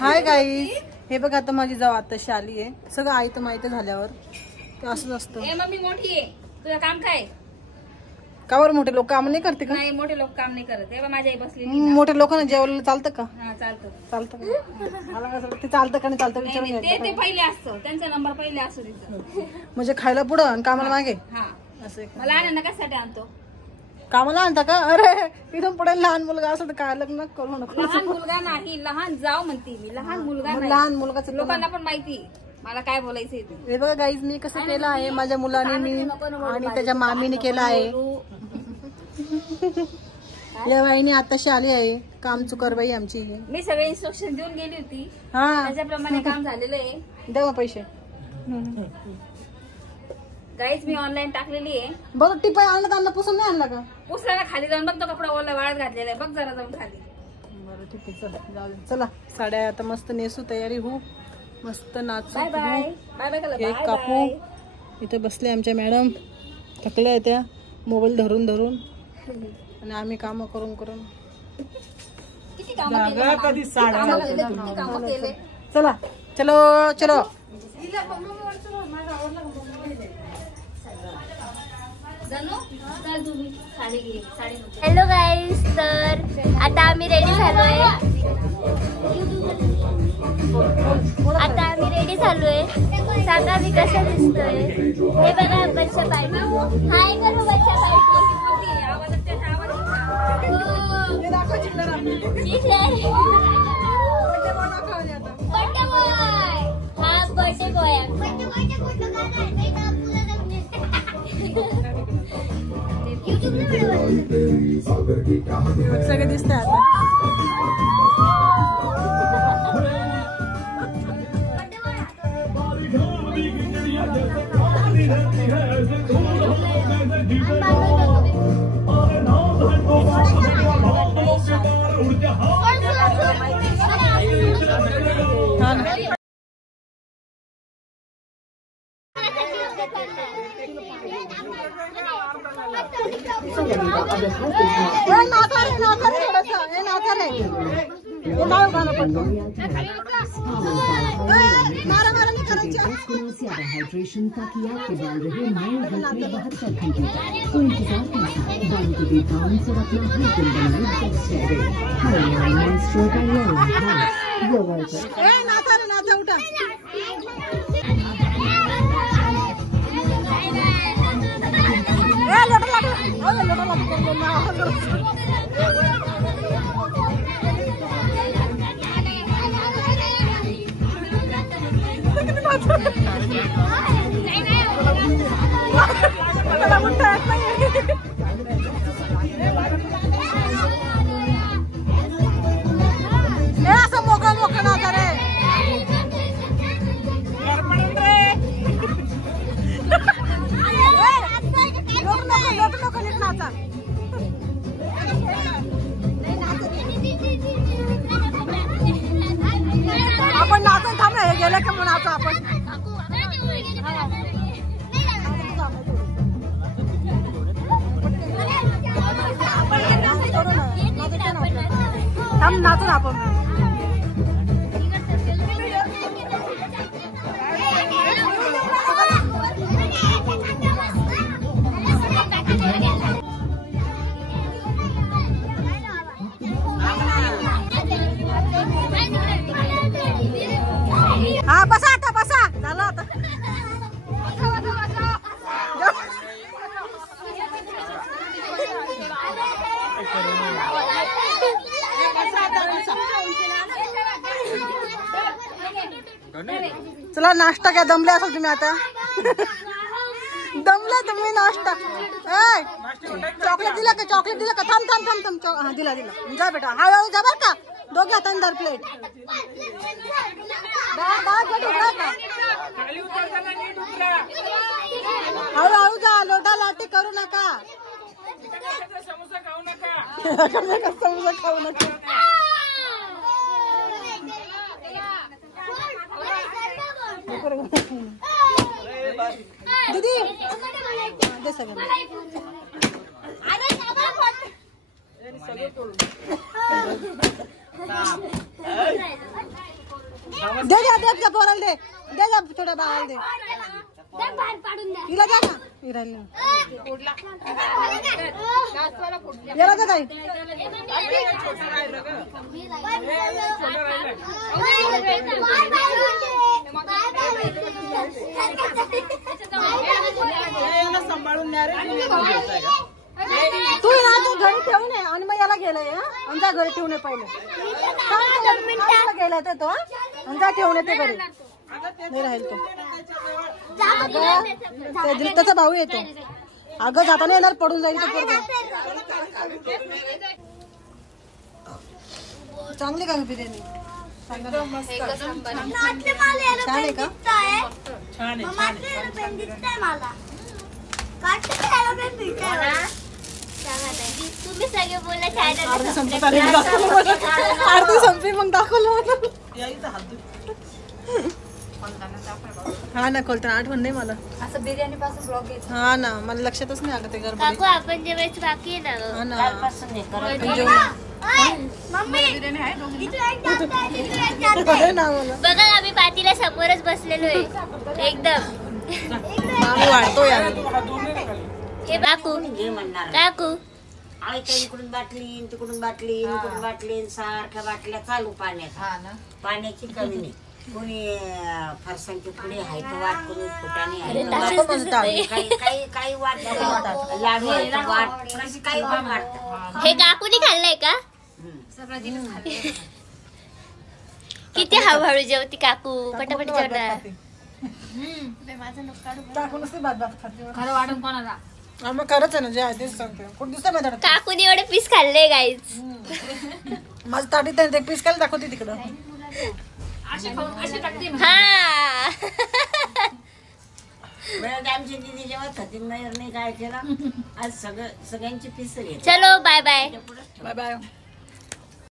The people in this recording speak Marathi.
हाय गाईज, हे बघ आता माझी जाऊ आताशी आली आहे. सगळं आई तर माहिती झाल्यावर ते असंच असतं. मम्मी मोठी आहे, तुझं काम काय? का बरं मोठे लोक काम नाही करते का? नाही, मोठे लोक काम नाही करत. तेव्हा माझी आई बसली. मोठ्या लोकांना जेवायला चालतं का? चालतं. चालतं मला कसं ते चालतं का नाही चालतं विचारून घ्यायचं. ते पहिले असतं, त्यांचा नंबर पहिले असतो तिथं. म्हणजे खायला पुढं आणि कामाला मागे. हा असं. मला आनंद कशासाठी आणतो? कामाला आणता का? अरे इथून पुढे लहान मुलगा असं तर काय लग्न करू नको. लहान मुलगा नाही, लहान जाव म्हणते मी. लहान मुलगा नाही, लहान मुलगाच. लोकांना पण माहिती मला काय बोलायचंय ते. हे बघा गाईज, मी कसं केलं आहे माझ्या मुलाने मी आणि त्याच्या मामीने केलं आहे. या बाईने आताशी आली आहे. काम चुकार बाई आमची. मी सगळे इन्स्ट्रक्शन देऊन गेली होती, हा त्याच्याप्रमाणे काम झालेलं आहे. द्या पैसे. गाईज मी ऑनलाईन टाकलेली आहे. बघ टिपाई आणलं, आणलं पुसून नाही आणला का? पुसला ना, खाली जाऊन बघ तो कपडा ओला वाळत घातलेला आहे, बघ जरा जाऊन खाली. बरं ठीक आहे, चला जाऊ दे. चला साड्या आता मस्त नेसू, तयारी होऊ, मस्त नाचू, bye bye bye bye. Cake कापू. इथे बसले आमच्या मॅडम, थकल्या आहे त्या मोबाईल धरून धरून, आणि आम्ही काम करून करून किती काम केले. चला चलो चलो. हॅलो गाईज, तर आता आम्ही रेडी झालोय. सांगा मी कसं दिसतोय. हे बघा वर्षा पाहिजे. हाय करू वर्षा पाहिजे. हा बर्थडे बॉय. सगळे दिसतंय आता. हाइड्रेशन ताकि आपके बाल रहे नए 72 घंटे तक। तो इंतजार कीजिए, बालों के डिटाउन्स और अपना हाइड्रेशन बनाए बेस्ट चेहरे। हमारे मॉइस्चर का ये वर्कर असं मोकळं मोकळं नाचा रे. नको नीट नाचा. आपण नाचून थांब, हे गेले का म्हणून नाचू आपण. थांब नाचून आपण. हा बसा आता, बसा झालं आता. चला नाश्ता घ्या, दमले असाल तुम्ही आता. दमले तुम्ही. नाश्ता चॉकलेट दिला का? चॉकलेट दिला का? थांब थांब थांब थांब. हा दिला दिला. जा बेटा, हळूहळू जा बरं का. दोघे हाताने दर प्लेट. हळूहळू जा, लोटा लाटे करू नका. समोसा खाऊ नका. दीदी दे सगळं. दे त्या पोराला दे जा छोट्या बाळाला दे हिला द्या ना हिरायला याला का काही तू ना तू घरी ठेवून ये आणि मग याला गेलंय आणि जा घरी ठेवून ये पहिले गेलाय तर तो आणि जा ठेवून येते घरी नाही राहील तो अगं त्याचा भाऊ येतो अगं जाताना येणार पडून जाईल तो चांगली का बिर्याणी छान आहे का तुम्ही सगळे बोला छान आरती संपली मग दाखवलं हा ना खोलताना आठवण नाही मला असं बिर्याणी पासून ब्लॉग घ्यायचं. हा ना मला लक्षातच नाही आलं ते गरबडी काकू आपण जेवायचं बाकी आहे ना हा ना अरे ना मला बघा आम्ही पातीला समोरच बसलेलो आहे एकदम आम्ही वाढतो यार हे काकू काकू इकडून बाटली तिकडून बाटली इकडून बाटली सारख्या बाटल्या चालू पाण्यात पाण्याची कमी नाही कोणी फरसांची पुढे हायत वाट कोणी फुटाने काही वाट लाडू वाट अशी काही वाट वाटत हे काकूनी खाल्लंय का किती हळूहळू जेवती काकू पटापट जेवणार टाकूनच ते भात खाते खरं वाटून कोणाला मग खरंच आहे ना जे आहे तेच सांगते कोण दिसतं माहिती काकूनी एवढे पीस खाल्ले गाईज माझं ताटीत एक पीस काय दाखवते तिकडं अशी टाकते हा आमची दिदी जेव्हा खतीन नाही काय केलं आज सगळ्यांची पिस घेतली चलो बाय बाय बाय बाय